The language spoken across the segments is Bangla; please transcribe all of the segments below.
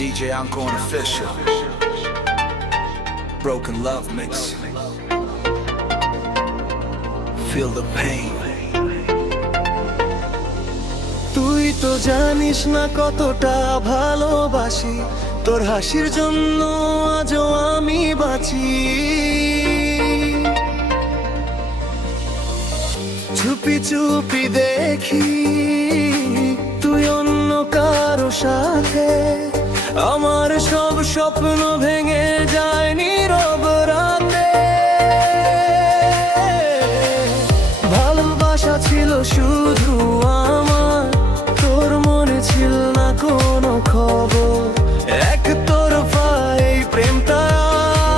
DJ Encore Official. Broken Love Mix. Feel the pain. তুই তো জানিস না কতটা ভালোবাসি, তোর হাসির জন্য আজও আমি বাঁচি। চুপি চুপি দেখি তুই অন্য কারো সাথে, আমার সব স্বপ্ন ভেঙে যায় নীরব রাতে। ভালোবাসা ছিল শুধু আমার, তোর মনে ছিল না কোনো খবর। একতরফা এই প্রেমটা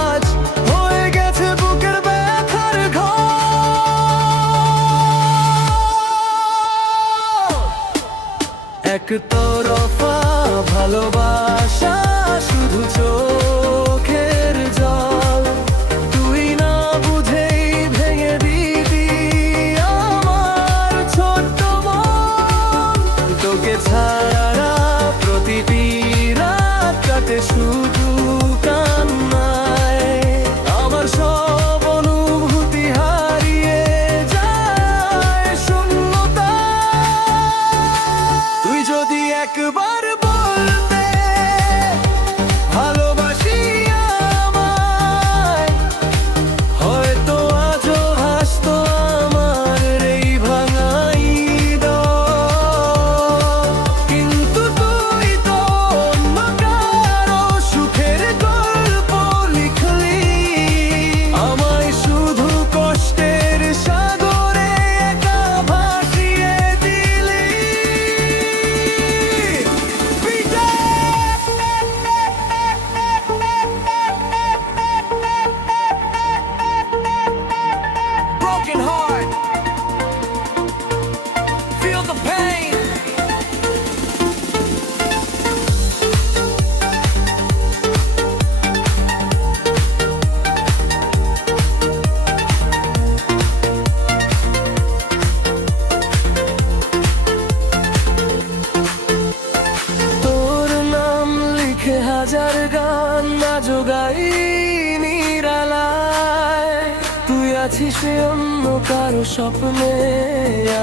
আজ হয়ে গেছে বুকের ব্যথার ঘর। একতরফা ভালোবাসা শুধু চোখের জল, তুই না বুঝেই ভেঙে দিবি আমার ছোট্ট মন। তোকে ছাড়া প্রতিটি রাত কাটে শুধু কান্নায়, আমার সব অনুভূতি হারিয়ে যায় শূন্যতায়। তুই যদি একবার বলতে ভালোবাসি আমায়, হয়তো আজও হাসতো আমার এই ভাঙাই হৃদয়। কিন্তু তুই তো অন্য কারো সুখের গল্প লিখলি, আমায় শুধু কষ্টের সাগরে একা ভাসিয়ে দিলি। Broken heart. Feel the pain. তোর নাম লিখে হাজার গান আজও গাই নিরালায়। তুই আছিস অন্য কারো স্বপ্নে,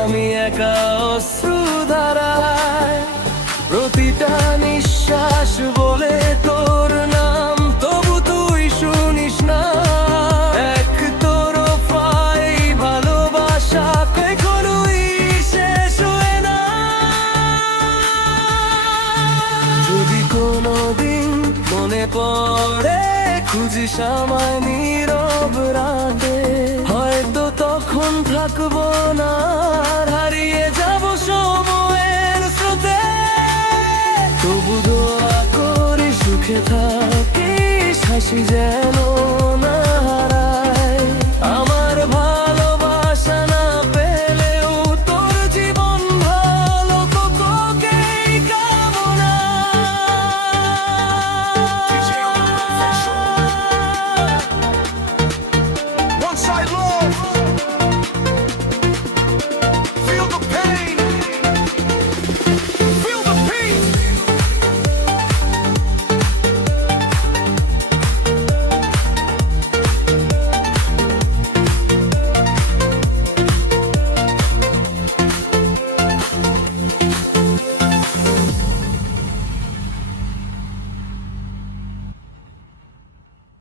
আমি একা অশ্রু ধারায়। প্রতিটা নিঃশ্বাস বলে তোর নাম, তবু তুই শুনিস না। একতরফা এই ভালোবাসা কখনোই শেষ হয় না। যদি কোনোদিন মনে পড়ে খুঁজিস আমায় নীরব রাতে, হয়তো তখন থাকবো না, আর হারিয়ে যাব সময়ের স্রোতে। তবু দোয়া করি সুখে থাকিস, হাসি যেন